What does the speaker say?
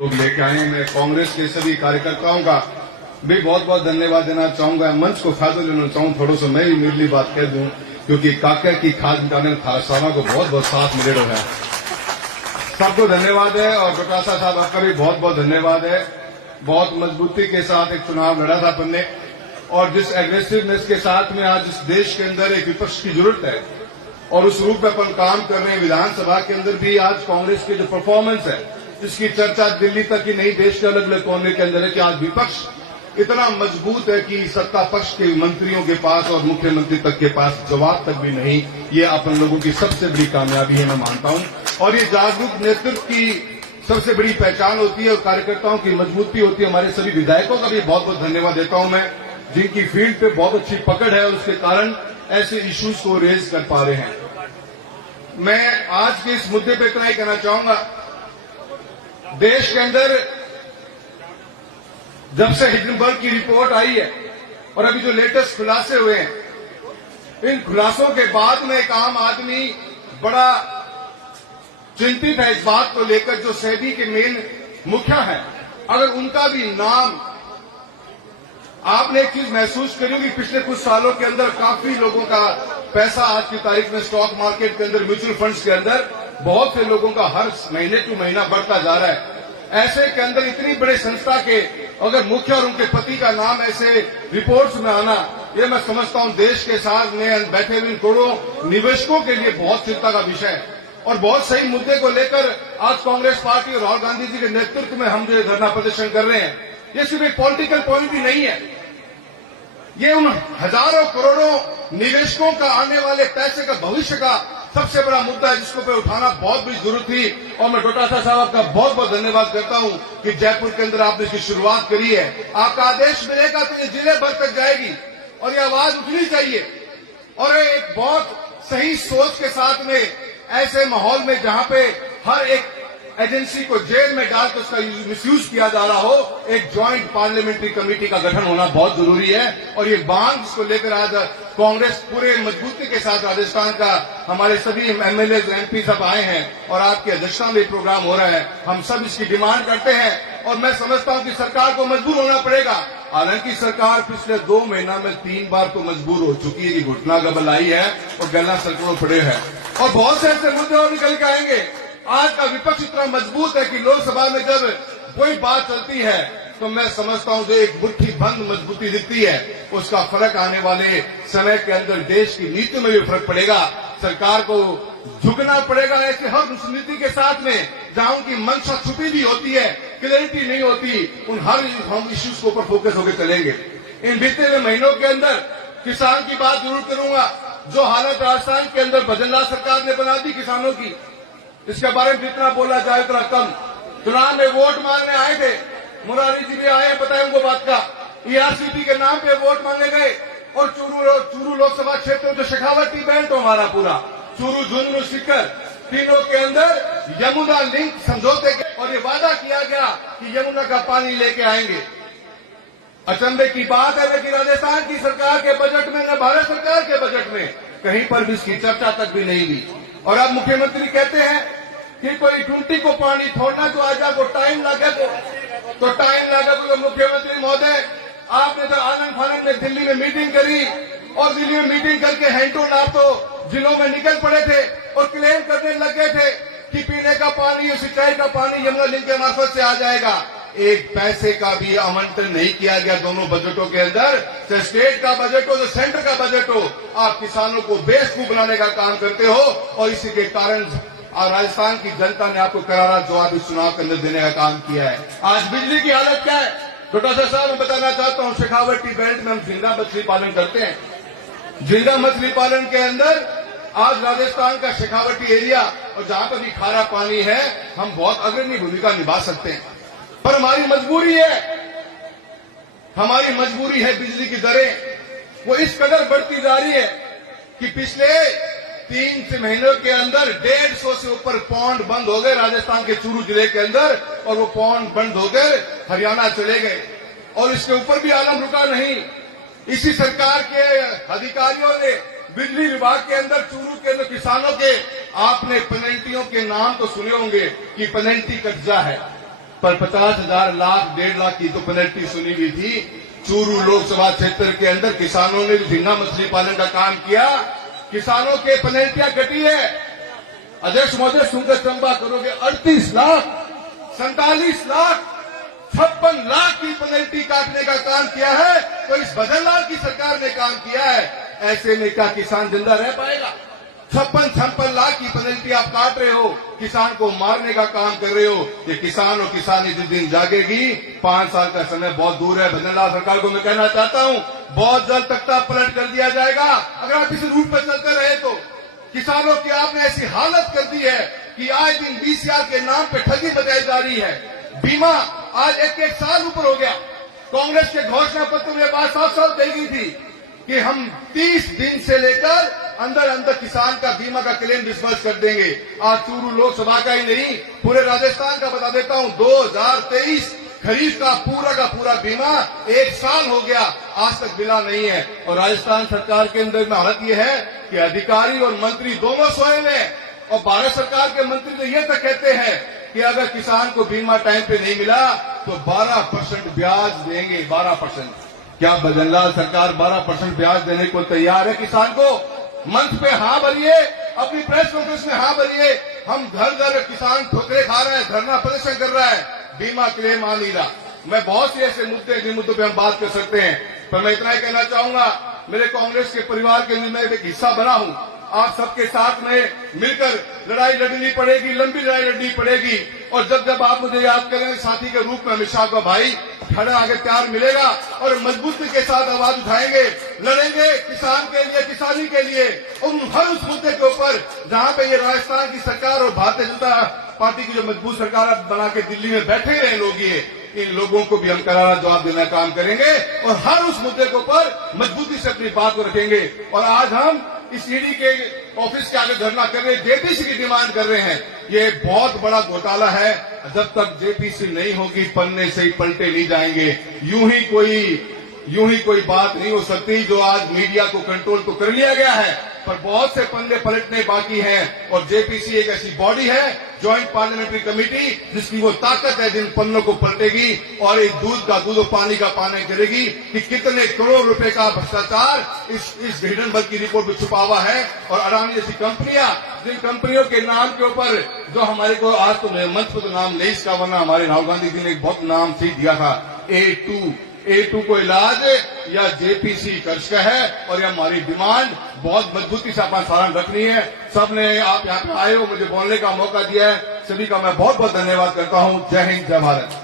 लोग लेके आए हैं। मैं कांग्रेस के सभी कार्यकर्ताओं का भी बहुत बहुत धन्यवाद देना चाहूंगा। मंच को फायदा लेना चाहूँ, थोड़ा सा मैं भी मेरी बात कह दूं, क्योंकि काका की खाद मिटाने सामा को बहुत बहुत साथ मिले है। सबको धन्यवाद है और प्रकाशा साहब आपका भी बहुत बहुत धन्यवाद है। बहुत मजबूती के साथ एक चुनाव लड़ा था अपन ने, और जिस एग्रेसिवनेस के साथ में आज इस देश के अंदर एक विपक्ष की जरूरत है और उस रूप में अपन काम कर रहे हैं। विधानसभा के अंदर भी आज कांग्रेस की जो परफॉर्मेंस है, इसकी चर्चा दिल्ली तक ही नहीं, देश के अलग अलग कोने के अंदर है कि आज विपक्ष इतना मजबूत है कि सत्ता पक्ष के मंत्रियों के पास और मुख्यमंत्री तक के पास जवाब तक भी नहीं। ये अपन लोगों की सबसे बड़ी कामयाबी है, मैं मानता हूं, और ये जागरूक नेतृत्व की सबसे बड़ी पहचान होती है और कार्यकर्ताओं की मजबूती होती है। हमारे सभी विधायकों का भी बहुत बहुत धन्यवाद देता हूं मैं, जिनकी फील्ड पे बहुत अच्छी पकड़ है और उसके कारण ऐसे इश्यूज को रेज कर पा रहे हैं। मैं आज के इस मुद्दे पर इतना ही कहना चाहूंगा, देश के अंदर जब से हिडनबर्ग की रिपोर्ट आई है और अभी जो लेटेस्ट खुलासे हुए हैं, इन खुलासों के बाद में एक आम आदमी बड़ा चिंतित है इस बात को लेकर, जो सेबी के मेन मुखिया हैं, अगर उनका भी नाम, आपने एक चीज महसूस करी होगी, पिछले कुछ सालों के अंदर काफी लोगों का पैसा आज की तारीख में स्टॉक मार्केट के अंदर, म्यूचुअल फंड्स के अंदर बहुत से लोगों का हर महीने टू महीना बढ़ता जा रहा है। ऐसे के अंदर इतनी बड़े संस्था के अगर मुख्य और उनके पति का नाम ऐसे रिपोर्ट्स में आना, ये मैं समझता हूं देश के साथ में बैठे हुए करोड़ों निवेशकों के लिए बहुत चिंता का विषय है। और बहुत सही मुद्दे को लेकर आज कांग्रेस पार्टी और राहुल गांधी जी के नेतृत्व में हम जो धरना प्रदर्शन कर रहे हैं, ये सिर्फ एक पॉलिटिकल पॉइंट भी नहीं है, ये उन हजारों करोड़ों निवेशकों का आने वाले पैसे का, भविष्य का सबसे बड़ा मुद्दा है, जिसको पे उठाना बहुत बड़ी जरूरत थी। और मैं डोटासरा साहब का बहुत बहुत धन्यवाद करता हूं कि जयपुर के अंदर आपने इसकी शुरुआत करी है। आपका आदेश मिलेगा तो ये जिले भर तक जाएगी और ये आवाज उठनी चाहिए। और एक बहुत सही सोच के साथ में ऐसे माहौल में जहां पे हर एक एजेंसी को जेल में डालकर उसका मिसयूज किया जा रहा हो, एक ज्वाइंट पार्लियामेंट्री कमेटी का गठन होना बहुत जरूरी है। और ये बांध जिसको लेकर आज कांग्रेस पूरे मजबूती के साथ राजस्थान का हमारे सभी एमएलए एमपी सब आए हैं और आपकी अध्यक्षता में प्रोग्राम हो रहा है, हम सब इसकी डिमांड करते हैं। और मैं समझता हूं कि सरकार को मजबूर होना पड़ेगा। हालांकि सरकार पिछले 2 महीना में 3 बार तो मजबूर हो चुकी है, घुटना गबल आई है और गला सड़कों पड़े हैं और बहुत से ऐसे मुद्दे और निकल के आएंगे। आज का विपक्ष इतना मजबूत है कि लोकसभा में जब कोई बात चलती है तो मैं समझता हूं जो एक मुट्ठी बंद मजबूती दिखती है, उसका फर्क आने वाले समय के अंदर देश की नीति में भी फर्क पड़ेगा। सरकार को झुकना पड़ेगा ऐसे हर उस नीति के साथ में जहां उनकी मंशा छुपी भी होती है, क्लैरिटी नहीं होती, उन हर हम इश्यूज के ऊपर फोकस होकर चलेंगे। इन बीते हुए महीनों के अंदर किसान की बात जरूर करूंगा। जो हालत राजस्थान के अंदर भजनलाल सरकार ने बना दी किसानों की, इसके बारे में जितना बोला जाए उतना कम। चुनाव में वोट मांगने आए थे, मुरारी जी भी आए, बताए उनको बात का, ईआरसीपी के नाम पे वोट मांगे गए और चूरू लोकसभा क्षेत्र जो शेखावटी बेल्ट हमारा पूरा चूरू, झुंझुनू, सीकर, तीनों के अंदर यमुना लिंक समझौते के और ये वादा किया गया कि यमुना का पानी लेके आएंगे। अचंभे की बात है लेकिन राजस्थान की सरकार के बजट में, न भारत सरकार के बजट में कहीं पर भी इसकी चर्चा तक भी नहीं हुई। और अब मुख्यमंत्री कहते हैं कि कोई टूंटी को पानी छोड़ना तो आजा को टाइम लगे तो टाइम लगे। तो मुख्यमंत्री महोदय, आपने तो आनंद फानंद में दिल्ली में मीटिंग करी और दिल्ली में मीटिंग करके हैंडोन आप तो जिलों में निकल पड़े थे और क्लेम करने लग गए थे कि पीने का पानी और सिंचाई का पानी यमुना लिंक के मार्फत से आ जाएगा। एक पैसे का भी आवंटन नहीं किया गया दोनों बजटों के अंदर, चाहे स्टेट का बजट हो, चाहे सेंटर का बजट हो। आप किसानों को बेवकूफ बनाने का काम करते हो और इसी के कारण राजस्थान की जनता ने आपको करारा जवाब इस चुनाव के अंदर देने का काम किया है। आज बिजली की हालत क्या है, डोटासरा साहब मैं बताना चाहता हूं, शेखावटी बेल्ट में हम झींगा मछली पालन करते हैं। झींगा मछली पालन के अंदर आज राजस्थान का शेखावटी एरिया और जहां पर भी खारा पानी है, हम बहुत अग्रणी भूमिका निभा सकते हैं। पर हमारी मजबूरी है बिजली की दरें वो इस कदर बढ़ती जा रही है कि पिछले 3 महीनों के अंदर 150 से ऊपर पौंड बंद हो गए राजस्थान के चूरू जिले के अंदर, और वो पौंड बंद होकर हरियाणा चले गए। और इसके ऊपर भी आलम रुका नहीं। इसी सरकार के अधिकारियों ने बिजली विभाग के अंदर, चूरू के अंदर किसानों के, आपने पेनल्टियों के नाम तो सुने होंगे कि पेनल्टी कब्जा है। पर 50,000 लाख 1.5 लाख की तो पेनल्टी सुनी हुई थी। चूरू लोकसभा क्षेत्र के अंदर किसानों ने झींगा मछली पालन का काम किया, किसानों के पेनल्टियां कटी है। अध्यक्ष महोदय सुनकर चंबा करोगे, 38 लाख 47 लाख 56 लाख की पेनल्टी काटने का काम किया है। तो इस भजनलाल की सरकार ने काम किया है। ऐसे में क्या किसान जिंदा रह पाएगा? 56 लाख की पेनल्टी आप काट रहे हो, किसान को मारने का काम कर रहे हो। ये किसान और किसानी जिस दिन जागेगी, 5 साल का समय बहुत दूर है। भजनलाल सरकार को मैं कहना चाहता हूं, बहुत जल्द तख्ता पलट कर दिया जाएगा अगर आप इस रूट पर चलते रहे तो। किसानों की आपने ऐसी हालत कर दी है कि आज दिन बीसीआर के नाम पे ठगी बजाई जा रही है। बीमा आज एक साल ऊपर हो गया। कांग्रेस के घोषणा पत्र में बात साफ साफ कही गई थी कि हम 30 दिन से लेकर अंदर किसान का बीमा का क्लेम डिस्बर्स कर देंगे। आज चूरू लोकसभा का ही नहीं, पूरे राजस्थान का बता देता हूं, 2023 खरीफ का पूरा बीमा 1 साल हो गया, आज तक मिला नहीं है। और राजस्थान सरकार के अंदर में हालत यह है कि अधिकारी और मंत्री दोनों सोए हैं। और भारत सरकार के मंत्री तो ये तक कहते हैं कि अगर किसान को बीमा टाइम पे नहीं मिला तो 12% ब्याज देंगे। 12%। क्या भजनलाल सरकार 12% ब्याज देने को तैयार है किसान को? मंच पे हाँ भरिए, अपनी प्रेस कॉन्फ्रेंस में हाँ भरिए। हम घर किसान ठोकरे खा रहे हैं, धरना प्रदर्शन कर रहा है, बीमा क्लेम आ नहीं रहा। मैं बहुत से ऐसे मुद्दे जिन मुद्दों पे हम बात कर सकते हैं, पर मैं इतना ही कहना चाहूंगा, मेरे कांग्रेस के परिवार के लिए मैं एक हिस्सा बना हूं। आप सबके साथ में मिलकर लड़ाई लड़नी पड़ेगी, लंबी लड़ाई लड़नी पड़ेगी। और जब आप मुझे याद करेंगे साथी के रूप में, अमित शाह का भाई खड़ा आगे प्यार मिलेगा और मजबूती के साथ आवाज उठाएंगे, लड़ेंगे किसान के लिए, किसानी के लिए। और हर उस मुद्दे के ऊपर जहां पे ये राजस्थान की सरकार और भारतीय जनता पार्टी की जो मजबूत सरकार बना के दिल्ली में बैठे रहे लोग, इन लोगों को भी हम करारा जवाब देना काम करेंगे और हर उस मुद्दे के ऊपर मजबूती से अपनी बात को रखेंगे। और आज हम इस ईडी के ऑफिस के आगे धरना कर रहे हैं, जेपीसी की डिमांड कर रहे हैं। ये बहुत बड़ा घोटाला है। जब तक जेपीसी नहीं होगी, पन्ने से ही पलटे नहीं जाएंगे। यूं ही कोई बात नहीं हो सकती। जो आज मीडिया को कंट्रोल तो कर लिया गया है, पर बहुत से पन्ने पलटने बाकी हैं। और जेपीसी एक ऐसी बॉडी है, ज्वाइंट पार्लियामेंट्री कमेटी, जिसकी वो ताकत है जिन पन्नों को पलटेगी और एक दूध का दूध और पानी का पानी करेगी कि कितने करोड़ रुपए का भ्रष्टाचार इस हिडनबर्ग की रिपोर्ट में छुपा हुआ है। और अडानी जैसी कंपनियां, जिन कंपनियों के नाम के ऊपर जो हमारे को आज तो मंच पर तो नाम नहीं इसका, वरना हमारे राहुल गांधी जी ने एक बहुत नाम सही दिया था, A2 को इलाज या जेपीसी कर्ज का है। और ये हमारी डिमांड बहुत मजबूती से अपना सारण रखनी है। सबने आप यहाँ पे आए हो, मुझे बोलने का मौका दिया है, सभी का मैं बहुत बहुत धन्यवाद करता हूँ। जय हिंद, जय भारत।